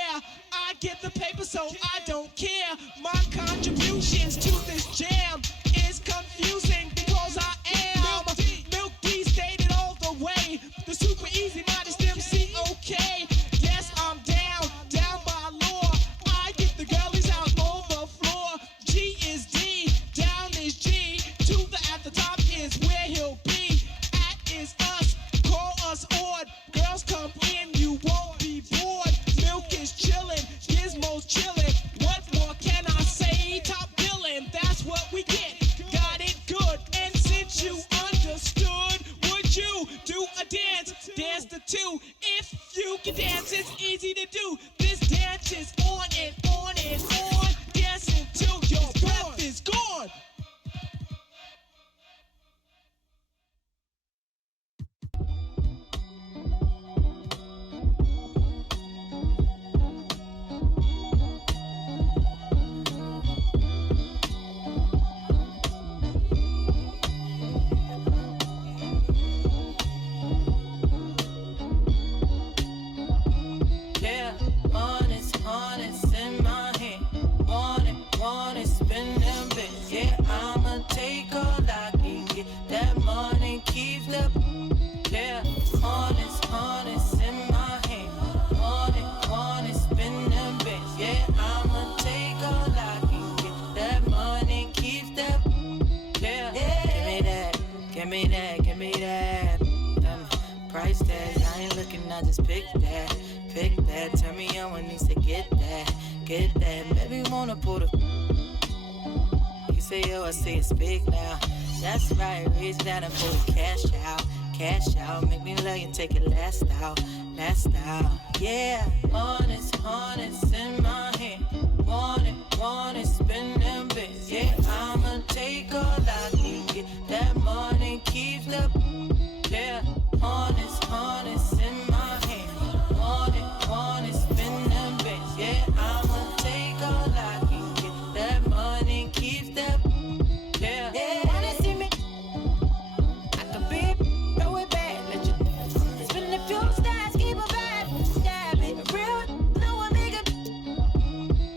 yeah, I get the paper, so I don't care. My contributions to this jam is confusing because I am Milk D stated all the way. The super easy modest MC, okay. Yes, I'm down by law. I get the girlies out on the floor. G is D, down is G. To the at the top is where he'll be. At is us, call us odd. Girls come in, you won't be bored. Milk is chillin', Gizmo's chillin'. What more can I say? Top billin', that's what we get. Got it good, and since you understood, would you do a dance? Dance the two. If you can dance, it's easy to do. This dance is on and on and on. Dance until your breath is gone. Yeah, honest in my hand. Want it, spin them bits. Yeah, I'ma take all I can get. That money keeps the. Yeah, honest in my hand. Want it, spin them bits. Yeah, I'ma take all I can get. That money keeps the. Yeah, give me that. Price tag, I ain't looking, I just pick that. Turn me on when needs to get that. Baby, wanna pull the. You say, yo, I say it's big now. That's right, reach down and pull the cash out. Make me love you, take it last out. Yeah, honest in my hand. Want it, spin them bits. Yeah, I'ma take all I can get. That money keeps the. Yeah, honest in my hand. Want it, spin them bits. Yeah, I'ma take all I can get. That money keeps that. Yeah. Wanna see me? I can be, throw it back, let you spin the few stars, keep a vibe, stab it. Real, no amiga,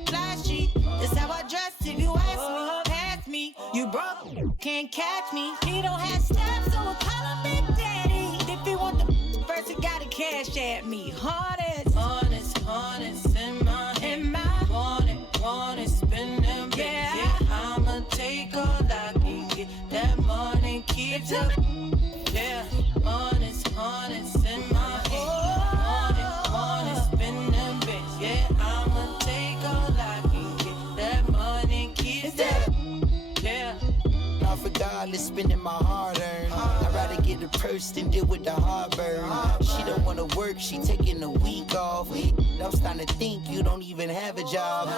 flashy. This how I dress if you ask me. Pass me, you broke, can't catch me. He don't have steps, so I call him Big Daddy. If you want the first, you gotta cash at me. Honest in my hand. Want it, spin them bits. Yeah, I'ma take all I can get. That money keeps up. Yeah, honest in my hand. Want it, spin them bits. Yeah, I'ma take all I can get. That money keeps up. Yeah. Not for godless, spending my hard earned. I'd rather get a purse than deal with the heartburn. She don't wanna work, she taking a week off. I'm starting to think you don't even have a job.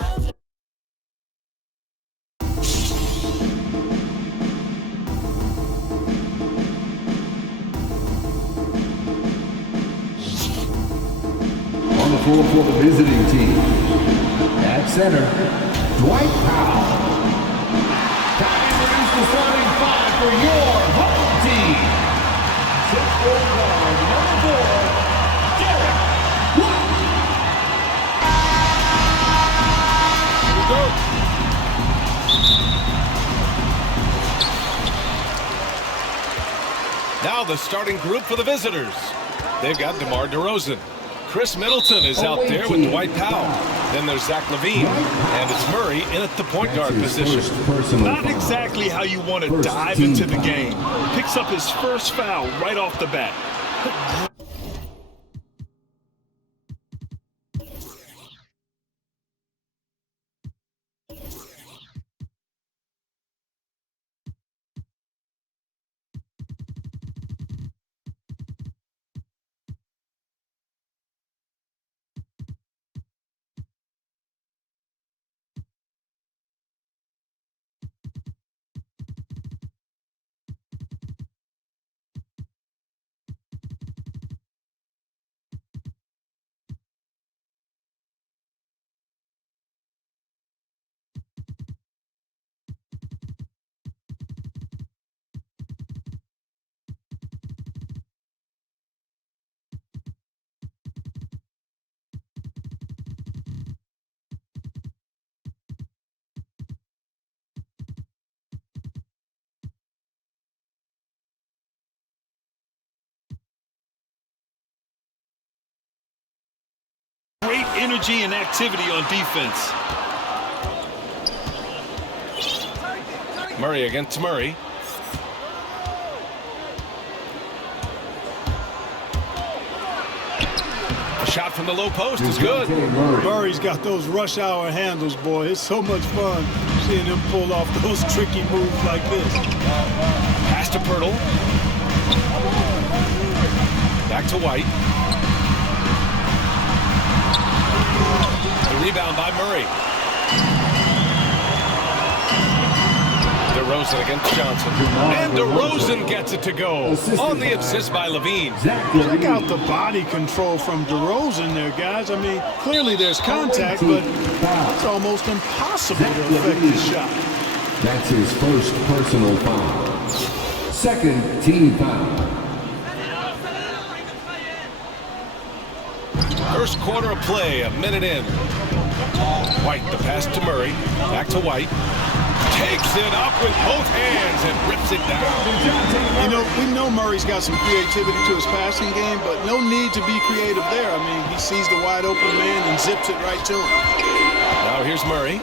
On the floor for the visiting team. At center, Dwight Powell. Time to introduce the starting five for your home team. 6'4" guard, number 4, Derek White. Here we go. Now the starting group for the visitors. They've got DeMar DeRozan. Chris Middleton is out there with Dwight Powell. Then there's Zach LaVine, and it's Murray in at the point guard position. Not exactly how you want to dive into the game. Picks up his first foul right off the bat. energy and activity on defense. Murray against Murray. A shot from the low post is good. Murray's got those rush hour handles, boy. It's so much fun seeing him pull off those tricky moves like this. Pass to Pirtle. Back to White. The rebound by Murray. DeRozan against Johnson. And DeRozan gets it to go on the assist by Levine. Check out the body control from DeRozan there, guys. I mean, clearly there's contact, but it's almost impossible to affect this shot. That's his first personal foul. Second team foul. First quarter of play, a minute in. White, the pass to Murray. Back to White. Takes it up with both hands and rips it down. You know, we know Murray's got some creativity to his passing game, but no need to be creative there. I mean, he sees the wide open man and zips it right to him. Now here's Murray.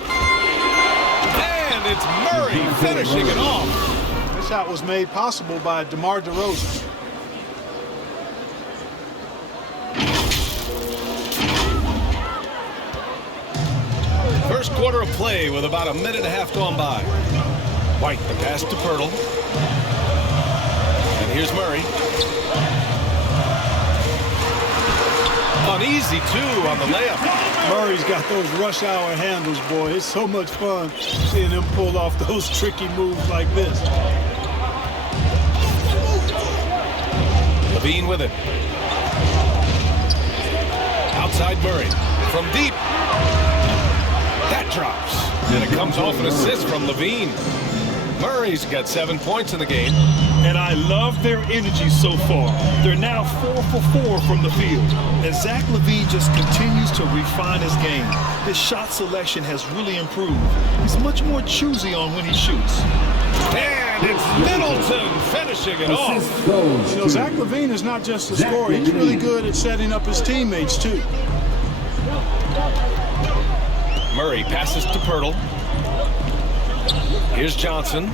And it's Murray finishing it off. This shot was made possible by DeMar DeRozan. First quarter of play with about a minute and a half gone by. White, the pass to Pirtle. And here's Murray. Uneasy, too, on the layup. Murray's got those rush hour handles, boy. It's so much fun seeing him pull off those tricky moves like this. Levine with it. Outside Murray. From deep. That drops. And it comes off an assist from Levine. Murray's got 7 points in the game. And I love their energy so far. They're now 4 for 4 from the field. And Zach LaVine just continues to refine his game. His shot selection has really improved. He's much more choosy on when he shoots. And it's Middleton finishing it off. You know, Zach LaVine is not just a scorer. He's really good at setting up his teammates, too. Murray passes to Pirtle. Here's Johnson.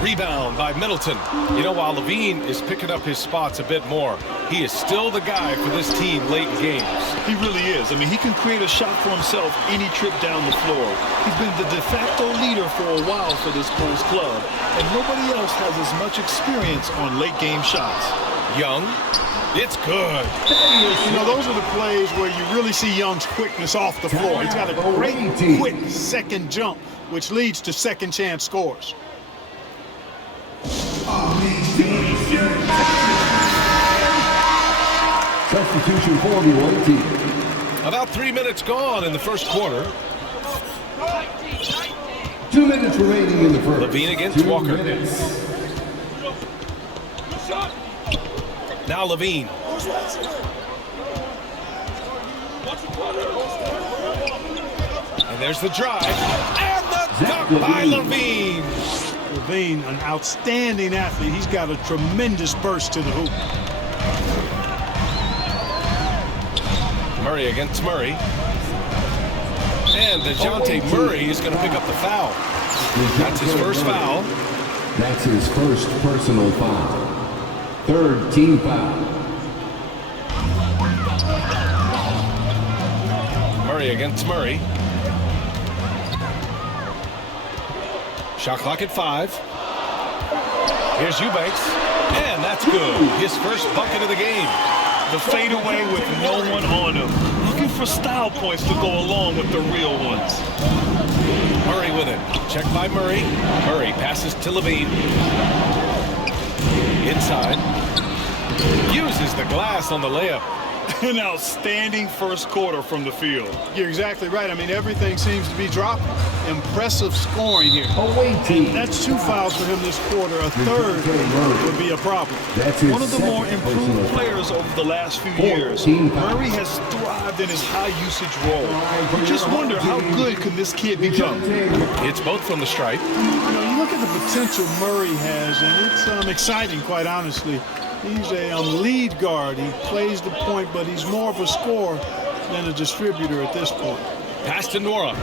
Rebound by Middleton. You know, while Levine is picking up his spots a bit more, he is still the guy for this team late in games. He really is. I mean, he can create a shot for himself any trip down the floor. He's been the de facto leader for a while for this Bulls club, and nobody else has as much experience on late game shots. Young. It's good. You know, those are the plays where you really see Young's quickness off the floor. He's got a great, quick second jump, which leads to second chance scores. Substitution for the away team. About 3 minutes gone in the first quarter. 2 minutes remaining in the first. Levine against Walker. Now Levine. And there's the drive. And the dunk by Levine. Levine, an outstanding athlete. He's got a tremendous burst to the hoop. Murray against Murray. And DeJounte Murray is going to pick up the foul. That's his first foul. That's his first personal foul. Third team foul. Murray against Murray. Shot clock at 5. Here's Eubanks. And that's good. His first bucket of the game. The fadeaway with no one on him. Looking for style points to go along with the real ones. Murray with it. Check by Murray. Murray passes to Levine. Inside. Uses the glass on the layup. An outstanding first quarter from the field. You're exactly right. I mean, everything seems to be dropping. Impressive scoring here. Away team. That's 2 fouls for him this quarter. A third would be a problem. That's his One of the more improved players over the last few years. Murray has thrived in his high usage role. You just wonder how good can this kid become. It's both from the stripe. You know, you look at the potential Murray has, and it's exciting, quite honestly. He's a lead guard. He plays the point, but he's more of a scorer than a distributor at this point. Pass to Nora.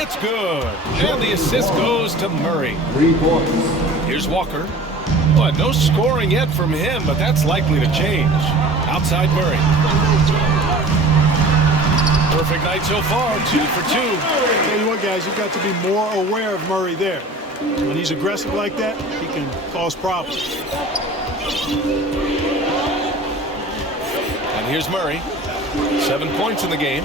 It's good. And the assist goes to Murray. 3 points. Here's Walker. Well, no scoring yet from him, but that's likely to change. Outside Murray. Perfect night so far, 2 for 2. Tell you what, guys, you've got to be more aware of Murray there. When he's aggressive like that, he can cause problems. And here's Murray. 7 points in the game.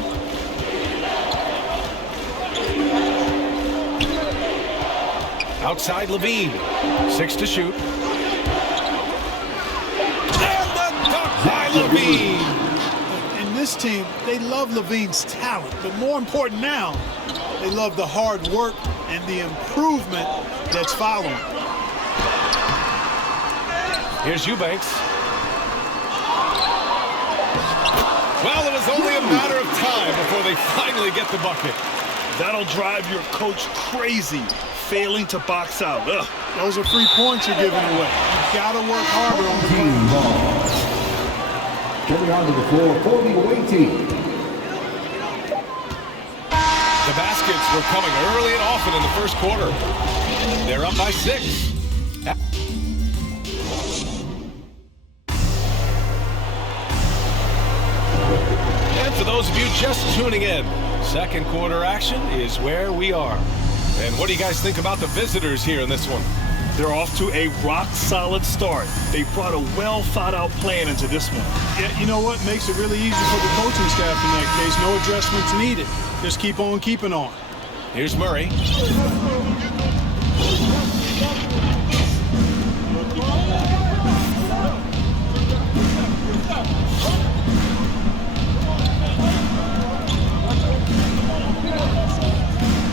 Outside Levine. 6 to shoot. And the dunk by Levine. In this team, they love Levine's talent, but more important now, they love the hard work and the improvement that's following. Here's Eubanks. Well, it was only a matter of time before they finally get the bucket. That'll drive your coach crazy, failing to box out. Ugh. Those are 3 points you're giving away. You've got to work harder on the Team play. ball. Coming onto the floor for the away team. The baskets were coming early and often in the first quarter. They're up by 6. And for those of you just tuning in, second quarter action is where we are. And what do you guys think about the visitors here in this one? They're off to a rock-solid start. They brought a well-thought-out plan into this one. Yeah, you know what? Makes it really easy for the coaching staff in that case. No adjustments needed. Just keep on keeping on. Here's Murray.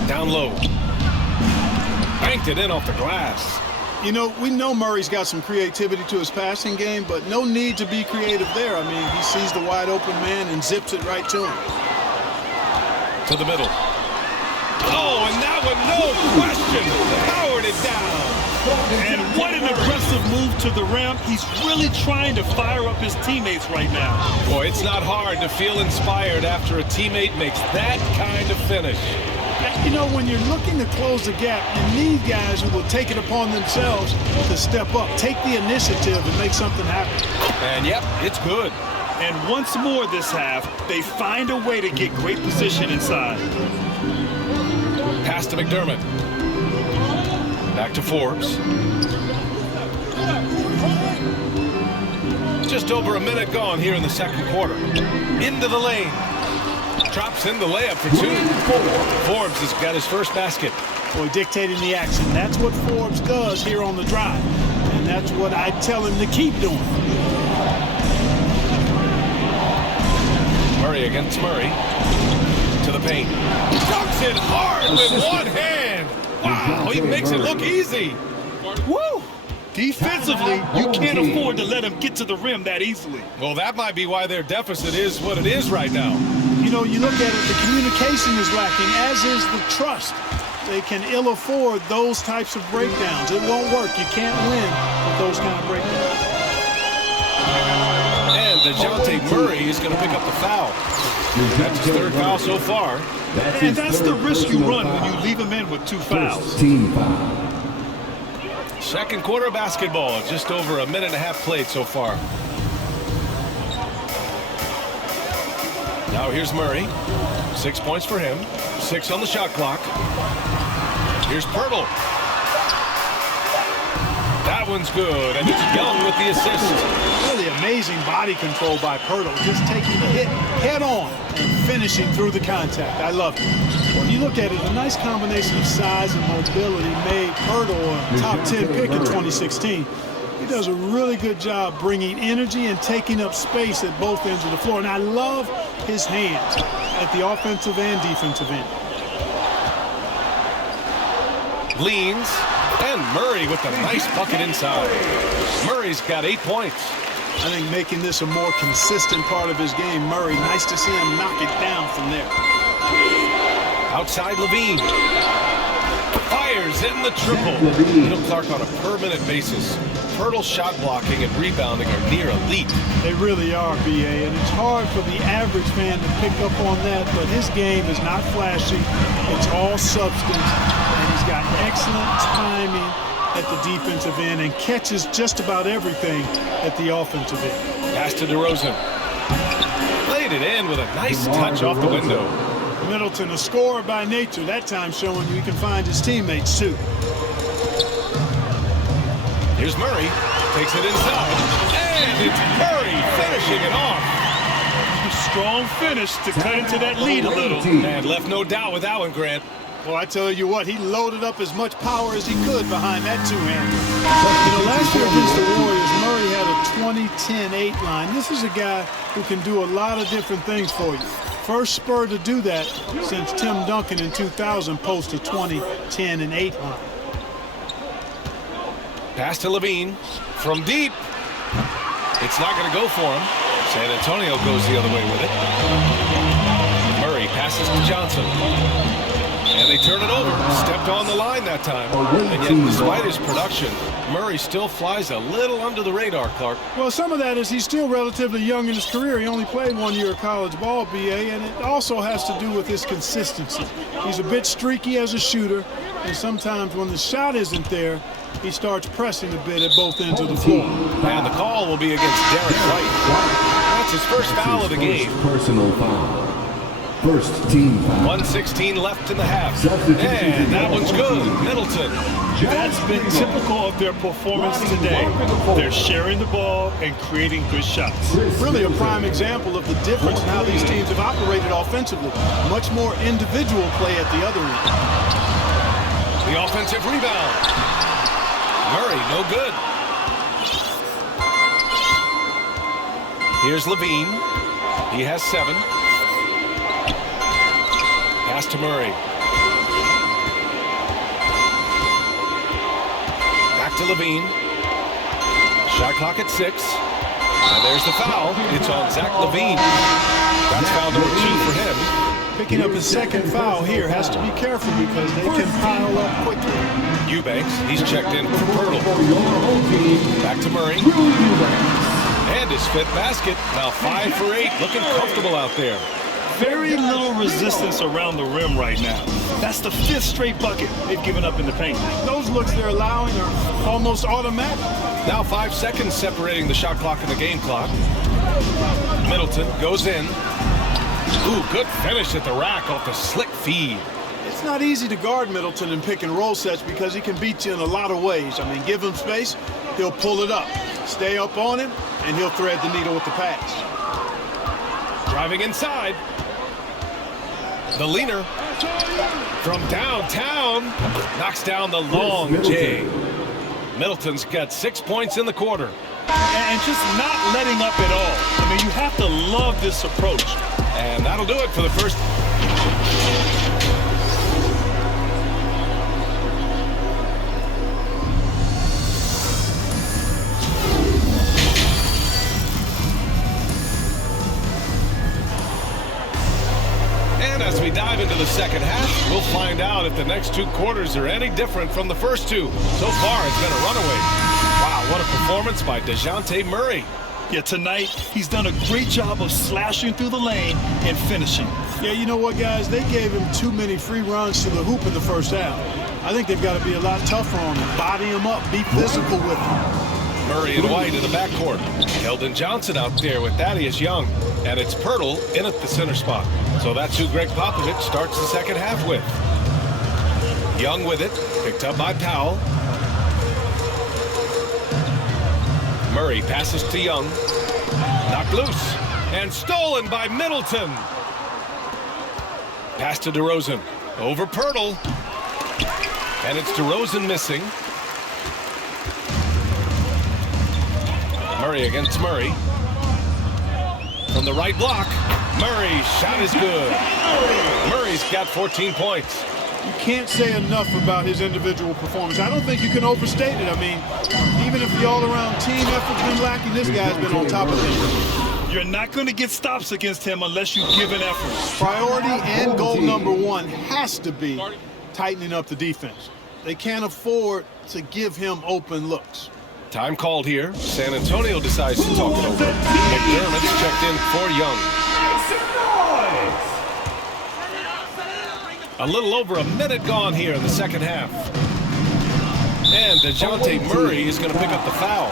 Down low. Banked it in off the glass. You know, we know Murray's got some creativity to his passing game, but no need to be creative there. I mean, he sees the wide open man and zips it right to him. To the middle. Oh, and that one, no question, powered it down. And what an aggressive move to the rim. He's really trying to fire up his teammates right now. Boy, it's not hard to feel inspired after a teammate makes that kind of finish. You know, when you're looking to close the gap, you need guys who will take it upon themselves to step up, take the initiative and make something happen. And yep, it's good. And once more this half, they find a way to get great position inside. Pass to McDermott. Back to Forbes. Just over a minute gone here in the second quarter. Into the lane. Drops in the layup for 2. Forbes has got his first basket. Boy, dictating the action. That's what Forbes does here on the drive. And that's what I tell him to keep doing. Murray against Murray. To the paint. Dunks it hard with one hand. Wow, he makes it look easy. Woo! Defensively, you can't afford to let him get to the rim that easily. Well, that might be why their deficit is what it is right now. You know, you look at it, the communication is lacking, as is the trust. They can ill afford those types of breakdowns. It won't work. You can't win with those kind of breakdowns. And DeJounte Murray is going to pick up the foul. That's his 3rd foul so far. And that's the risk you run when you leave him in with 2 fouls. Team foul. Second quarter basketball, just over a minute and a half played so far. Now here's Murray. 6 points for him. 6 on the shot clock. Here's Pirtle. That one's good, and it's Young with the assist. Really amazing body control by Pirtle. Just taking the hit head on and finishing through the contact. I love it. When you look at it, a nice combination of size and mobility made Pirtle a top 10 pick in 2016. He does a really good job bringing energy and taking up space at both ends of the floor. And I love his hands at the offensive and defensive end. Leans, and Murray with a nice bucket inside. Murray's got 8 points. I think making this a more consistent part of his game, Murray, nice to see him knock it down from there. Outside Levine. Fires fires in the triple. Little Clark on a per-minute basis. Pirtle's shot blocking and rebounding are near elite. They really are, BA, and it's hard for the average fan to pick up on that, but his game is not flashy. It's all substance, and he's got excellent timing at the defensive end and catches just about everything at the offensive end. Pass to DeRozan. Laid it in with a nice touch off the window. Middleton, a scorer by nature, that time showing you he can find his teammates too. Here's Murray, takes it inside, and it's Murray finishing it off. Strong finish to cut into that lead a little. And left no doubt with that one, Grant. Well, I tell you what, he loaded up as much power as he could behind that two-hander. You know, last year against the Warriors, Murray had a 20-10-8 line. This is a guy who can do a lot of different things for you. First Spur to do that since Tim Duncan in 2000 posted 20-10-8 line. Pass to Levine from deep. It's not going to go for him. San Antonio goes the other way with it. Murray passes to Johnson. And they turn it over. Stepped on the line that time. And yet, despite his production, Murray still flies a little under the radar, Clark. Well, some of that is he's still relatively young in his career. He only played 1 year of college ball, BA, and it also has to do with his consistency. He's a bit streaky as a shooter, and sometimes when the shot isn't there, he starts pressing a bit at both ends of the floor. And the call will be against Derek White. That's his first foul of the game. Personal foul. First team foul. 1:16 left in the half. And that one's good. Middleton. That's been typical of their performance today. They're sharing the ball and creating good shots. Really a prime example of the difference in how these teams have operated offensively. Much more individual play at the other end. The offensive rebound. Murray, no good. Here's Levine. He has 7. Pass to Murray. Back to Levine. Shot clock at 6. And there's the foul. It's on Zach Levine. That's foul number 2 for him. Picking up his second foul here, has to be careful because they can pile up quickly. Eubanks, he's checked in for Pirtle. Back to Murray. And his 5th basket. Now 5 for 8. Looking comfortable out there. Very little resistance around the rim right now. That's the 5th straight bucket they've given up in the paint. Those looks they're allowing are almost automatic. Now 5 seconds separating the shot clock and the game clock. Middleton goes in. Ooh, good finish at the rack off the slick feed. It's not easy to guard Middleton in pick and roll sets because he can beat you in a lot of ways. I mean, give him space, he'll pull it up. Stay up on him, and he'll thread the needle with the pass. Driving inside. The leaner from downtown knocks down the long J. Middleton's got 6 points in the quarter. And just not letting up at all. I mean, you have to love this approach. And that'll do it for the first. And as we dive into the second half, we'll find out if the next 2 quarters are any different from the first 2. So far, it's been a runaway. Wow, what a performance by DeJounte Murray. Yeah, tonight, he's done a great job of slashing through the lane and finishing. Yeah, you know what, guys? They gave him too many free runs to the hoop in the first half. I think they've got to be a lot tougher on him. Body him up, be physical with him. Murray and White in the backcourt. Keldon Johnson out there with Thaddeus Young. And it's Pirtle in at the center spot. So that's who Greg Popovich starts the second half with. Young with it, picked up by Powell. Murray passes to Young. Knocked loose. And stolen by Middleton. Pass to DeRozan. Over Pirtle. And it's DeRozan missing. Murray against Murray. From the right block. Murray's shot is good. Murray's got 14 points. You can't say enough about his individual performance. I don't think you can overstate it. I mean, even if the all-around team effort's been lacking, this guy's been on top of things. You're not going to get stops against him unless you give an effort. Priority and goal number 1 has to be tightening up the defense. They can't afford to give him open looks. Time called here. San Antonio decides to talk it over. McDermott's checked in for Young. A little over a minute gone here in the second half. And DeJounte Murray is going to pick up the foul.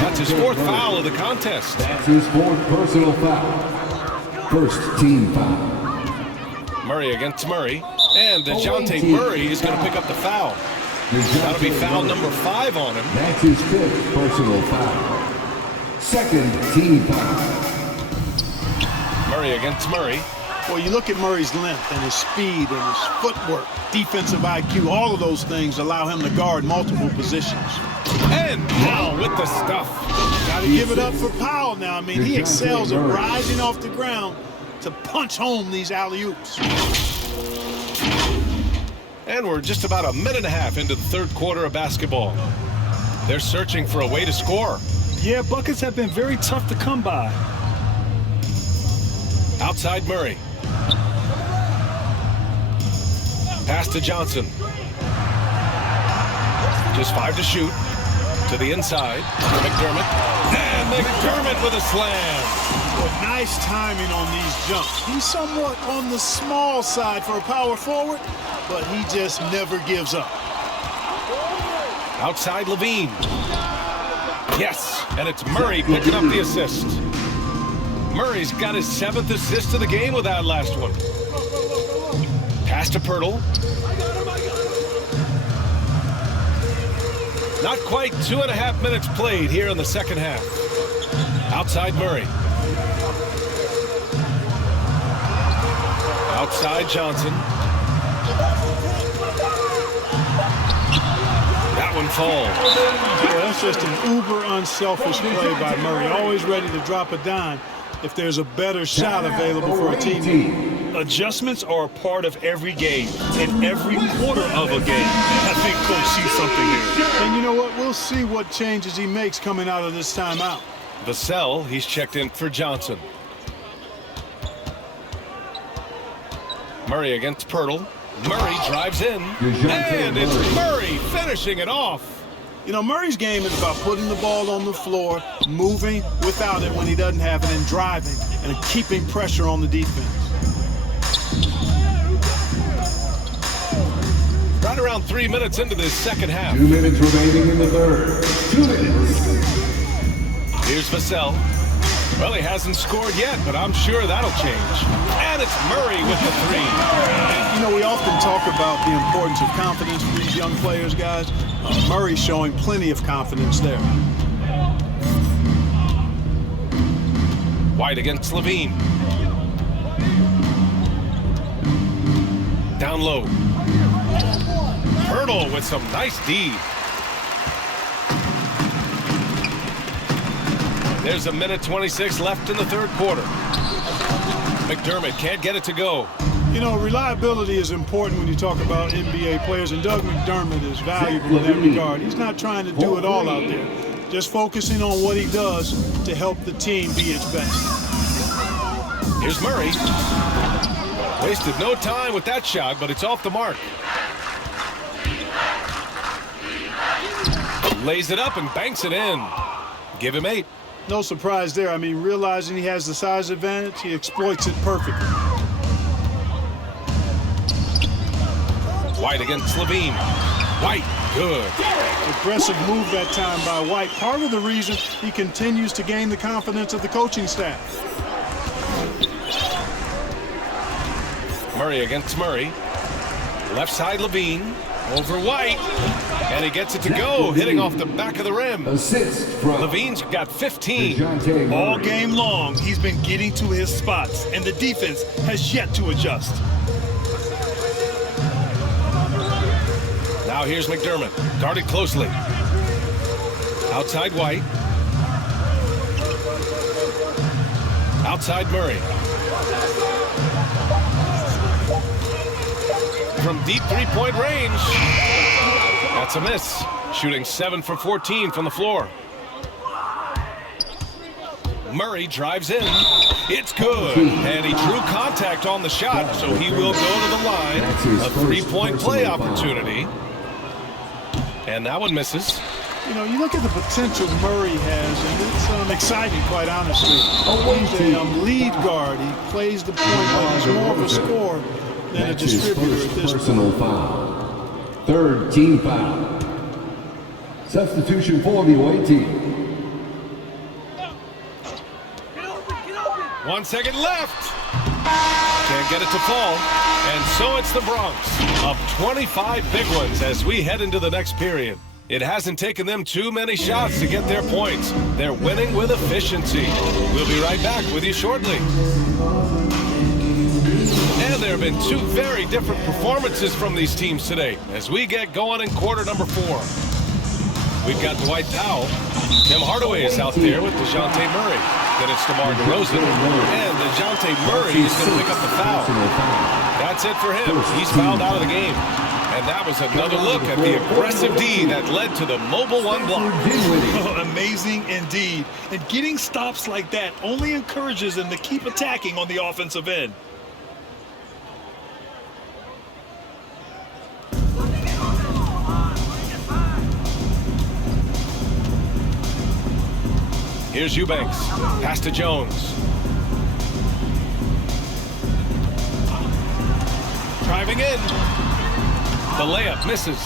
That's his fourth foul of the contest. That's his fourth personal foul. First team foul. Murray against Murray. And DeJounte Murray is going to pick up the foul. That'll be foul number 5 on him. That's his fifth personal foul. Second team foul. Murray against Murray. Well, you look at Murray's length and his speed and his footwork, defensive IQ, all of those things allow him to guard multiple positions. And Powell with the stuff. Got to give it up for Powell now. I mean, he excels at rising off the ground to punch home these alley-oops. And we're just about a minute and a half into the third quarter of basketball. They're searching for a way to score. Yeah, buckets have been very tough to come by. Outside Murray. Pass to Johnson. Just 5 to shoot. To the inside. McDermott. And McDermott with a slam. Well, nice timing on these jumps. He's somewhat on the small side for a power forward, but he just never gives up. Outside Levine. Yes, and it's Murray picking up the assist. Murray's got his 7th assist of the game with that last one. Pass to Pirtle. Not quite 2.5 minutes played here in the second half. Outside Murray. Outside Johnson. That one falls. Yeah, that's just an uber unselfish play by Murray. Always ready to drop a dime if there's a better shot available for a teammate. Adjustments are a part of every game, and every quarter of a game. I think Coach sees something here. And you know what? We'll see what changes he makes coming out of this timeout. Vassell, he's checked in for Johnson. Murray against Pirtle. Murray drives in, and it's Murray finishing it off. You know, Murray's game is about putting the ball on the floor, moving without it when he doesn't have it, and driving and keeping pressure on the defense. Right around 3 minutes into this second half. 2 minutes remaining in the third. 2 minutes. Here's Vassell. Well, he hasn't scored yet, but I'm sure that'll change. And it's Murray with the 3. You know, we often talk about the importance of confidence for these young players, guys. Murray's showing plenty of confidence there. White against Levine. Down low. Pirtle with some nice D. There's a minute 26 left in the third quarter. McDermott can't get it to go. You know, reliability is important when you talk about NBA players, and Doug McDermott is valuable in that regard. He's not trying to do it all out there, just focusing on what he does to help the team be its best. Here's Murray. Wasted no time with that shot, but it's off the mark. Lays it up and banks it in. Give him 8. No surprise there. I mean, realizing he has the size advantage, he exploits it perfectly. White against Levine. White, good. Aggressive move that time by White. Part of the reason he continues to gain the confidence of the coaching staff. Murray against Murray. Left side Levine. Over White. And he gets it to go, hitting off the back of the rim. Assist from Levine's got 15. All game long, he's been getting to his spots, and the defense has yet to adjust. Now here's McDermott, guarded closely. Outside White. Outside Murray. From deep three-point range. That's a miss. Shooting 7 for 14 from the floor. Murray drives in. It's good. And he drew contact on the shot, so he will go to the line. A three-point play opportunity. And that one misses. You know, you look at the potential Murray has, and it's exciting, quite honestly. He's a lead guard. He plays the point, but he's more of a scorer than a distributor at this personal point. foul. Third team foul. Substitution for the away team. 1 second left. Can't get it to fall. And so it's the Bronx up 25 big ones as we head into the next period. It hasn't taken them too many shots to get their points. They're winning with efficiency. We'll be right back with you shortly. And there have been two very different performances from these teams today as we get going in quarter number 4. We've got Dwight Powell. Tim Hardaway is out there with DeJounte Murray. Then it's DeMar DeRozan. And DeJounte Murray is going to pick up the foul. That's it for him. He's fouled out of the game. And that was another look at the aggressive D that led to the mobile one block. Oh, amazing indeed. And getting stops like that only encourages them to keep attacking on the offensive end. Here's Eubanks. Pass to Jones. Driving in. The layup misses.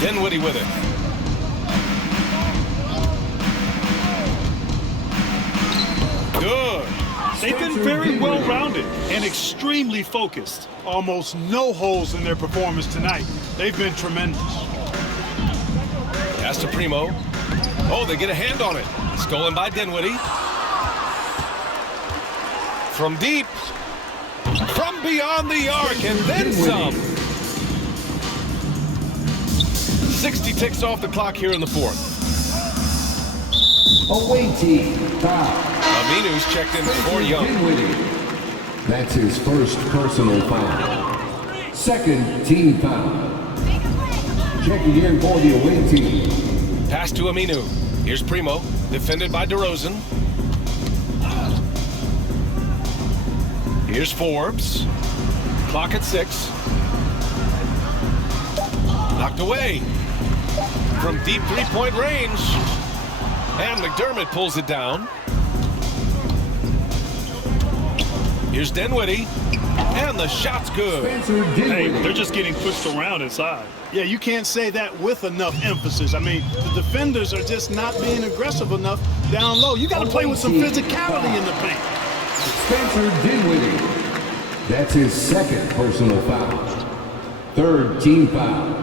Dinwiddie with it. Good. They've been very well-rounded and extremely focused. Almost no holes in their performance tonight. They've been tremendous. Pass to Primo. Oh, they get a hand on it. Stolen by Dinwiddie. From deep. From beyond the arc, and then some. 60 ticks off the clock here in the fourth. Away team foul. Aminu's checked in for Young. That's his first personal foul. Second team foul. Checking in for the away team. Pass to Aminu. Here's Primo, defended by DeRozan. Here's Forbes. Clock at 6. Knocked away. From deep three-point range. And McDermott pulls it down. Here's Dinwiddie. And the shot's good. Hey, they're just getting pushed around inside. Yeah, you can't say that with enough emphasis. I mean, the defenders are just not being aggressive enough down low. You got to play with some physicality in the paint. Spencer Dinwiddie. That's his second personal foul. Third team foul.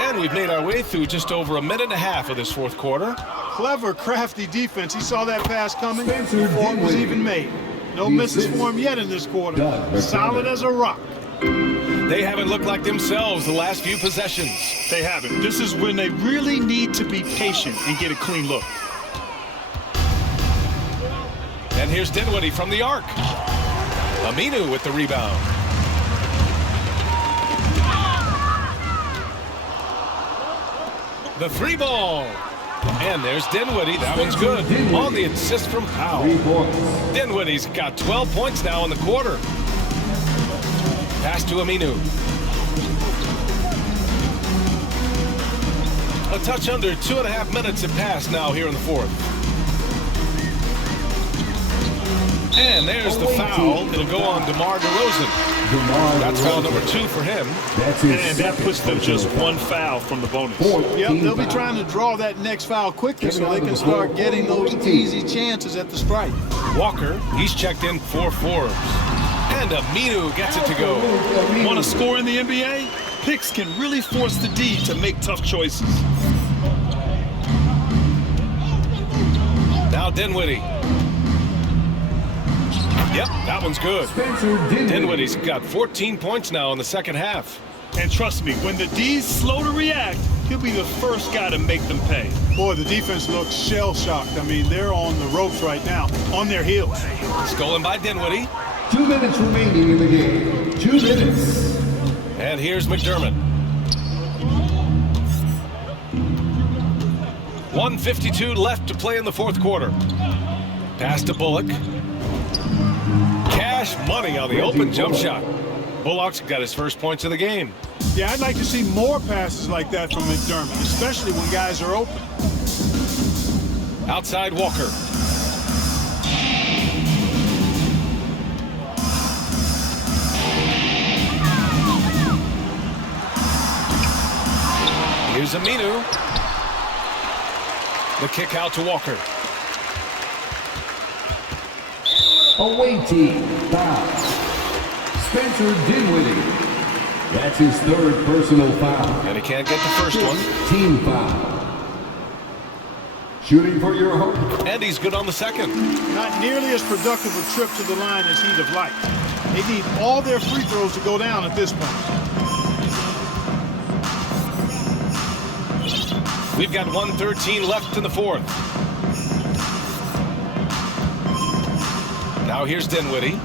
And we've made our way through just over a minute and a half of this fourth quarter. Clever, crafty defense. He saw that pass coming before it was even made. No misses for him yet in this quarter. Solid as a rock. They haven't looked like themselves the last few possessions. They haven't. This is when they really need to be patient and get a clean look. And here's Dinwiddie from the arc. Aminu with the rebound. The three ball. And there's Dinwiddie. That one's good. On the assist from Powell. Dinwiddie's got 12 points now in the quarter. Pass to Aminu. A touch under 2.5 minutes have passed now here in the fourth. And there's the foul. It'll go on DeMar DeRozan. That's foul number 2 for him. And that puts them just one foul from the bonus. Yep, they'll be trying to draw that next foul quickly so they can start getting those easy chances at the strike. Walker, he's checked in for Forbes. And Aminu gets it to go. Want to score in the NBA? Picks can really force the D to make tough choices. Now Dinwiddie. Yep, that one's good. Dinwiddie's got 14 points now in the second half. And trust me, when the D's slow to react, he'll be the first guy to make them pay. Boy, the defense looks shell-shocked. I mean, they're on the ropes right now, on their heels. Stolen by Dinwiddie. 2 minutes remaining in the game. 2 minutes. And here's McDermott. 1:52 left to play in the fourth quarter. Pass to Bullock. Cash money on the open jump shot. Bullock's got his first points of the game. Yeah, I'd like to see more passes like that from McDermott, especially when guys are open. Outside Walker. Here's Aminu. The kick out to Walker. Away team foul. Spencer Dinwiddie. That's his third personal foul. And he can't get the first one. Team foul. Shooting for your home. And he's good on the second. Not nearly as productive a trip to the line as he'd have liked. They need all their free throws to go down at this point. We've got 1:13 left in the fourth. Now here's Dinwiddie.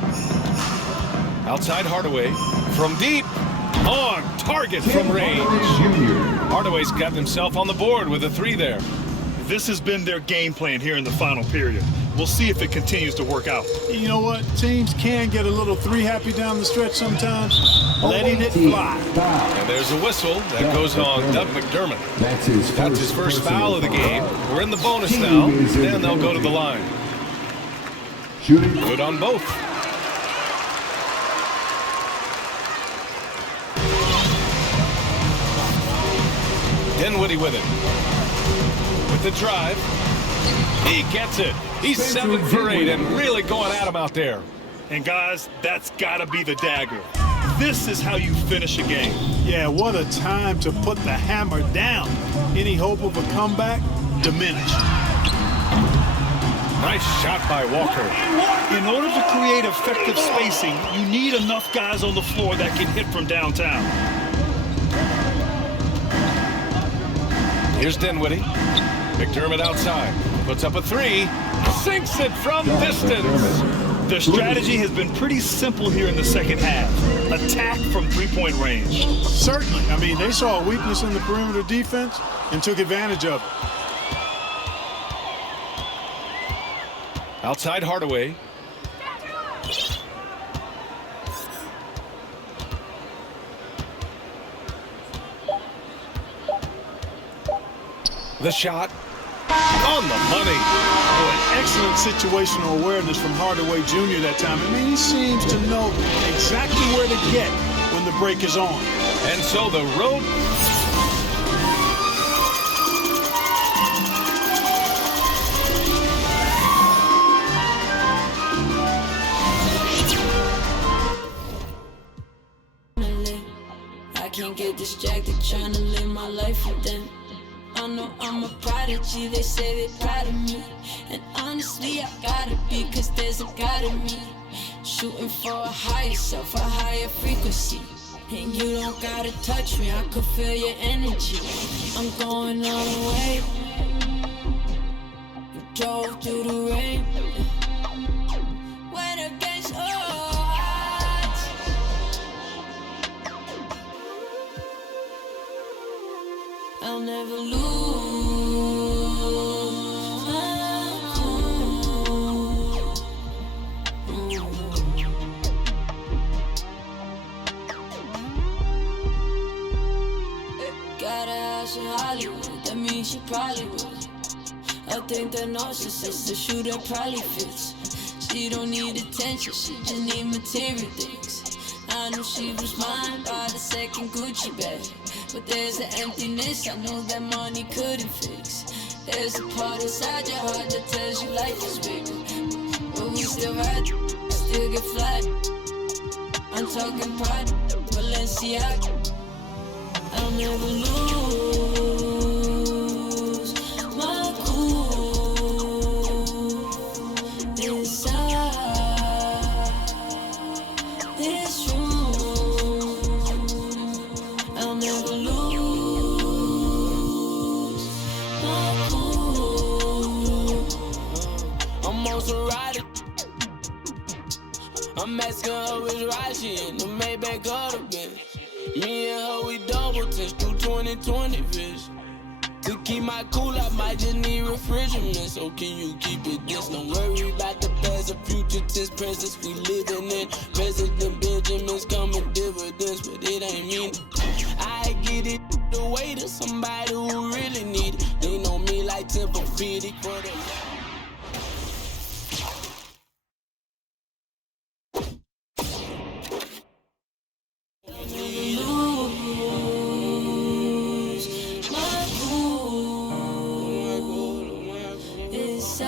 Outside Hardaway. From deep. On target from range. Hardaway's got himself on the board with a three there. This has been their game plan here in the final period. We'll see if it continues to work out. You know what? Teams can get a little three-happy down the stretch sometimes. Letting it fly. And there's a whistle that goes on Doug McDermott. That's his first foul of the game. We're in the bonus now, and they'll go to the line. Shooting. Good on both. Dinwiddie with it. With the drive. He gets it. He's 7 for 8 and really going at him out there. And guys, that's got to be the dagger. This is how you finish a game. Yeah, what a time to put the hammer down. Any hope of a comeback? Diminished. Nice shot by Walker. In order to create effective spacing, you need enough guys on the floor that can hit from downtown. Here's Dinwiddie. McDermott outside. Puts up a three. Sinks it from distance. The strategy has been pretty simple here in the second half. Attack from three-point range. Certainly. I mean, they saw a weakness in the perimeter defense and took advantage of it. Outside Hardaway. The shot on the money. Oh, an excellent situational awareness from Hardaway Jr. that time. I mean, he seems to know exactly where to get when the break is on. And so the road. I can't get distracted trying to live my life with them. I know I'm a prodigy, they say they proud of me. And honestly, I gotta be, cause there's a God in me. Shooting for a higher self, a higher frequency. And you don't gotta touch me, I could feel your energy. I'm going all the way. We drove through the rain. Went against odds. I'll never lose. Got a house in Hollywood, that means she probably would. I think that narcissist, the shooter probably fits. She don't need attention, she just need material things. I knew she was mine by the second Gucci bag. But there's an emptiness I know that money couldn't fix. There's a part inside your heart that tells you life is bigger. But we still ride, still get flat. I'm talking pride, Balenciaga. I'll never lose my cool inside this room. I'll never lose my cool. I'm also riding. I'm asking her which ride she in, the Maybach or the Benz. Me and her, we double test through 20/20 vision. To keep my cool, I might just need refrigerant. So can you keep it this? Don't worry about the best. past, the future tense, presence we living in. President Benjamin's coming dividends, but it ain't me. I get it the way to somebody who really need it. They know me like Tempur-Pedic for the It's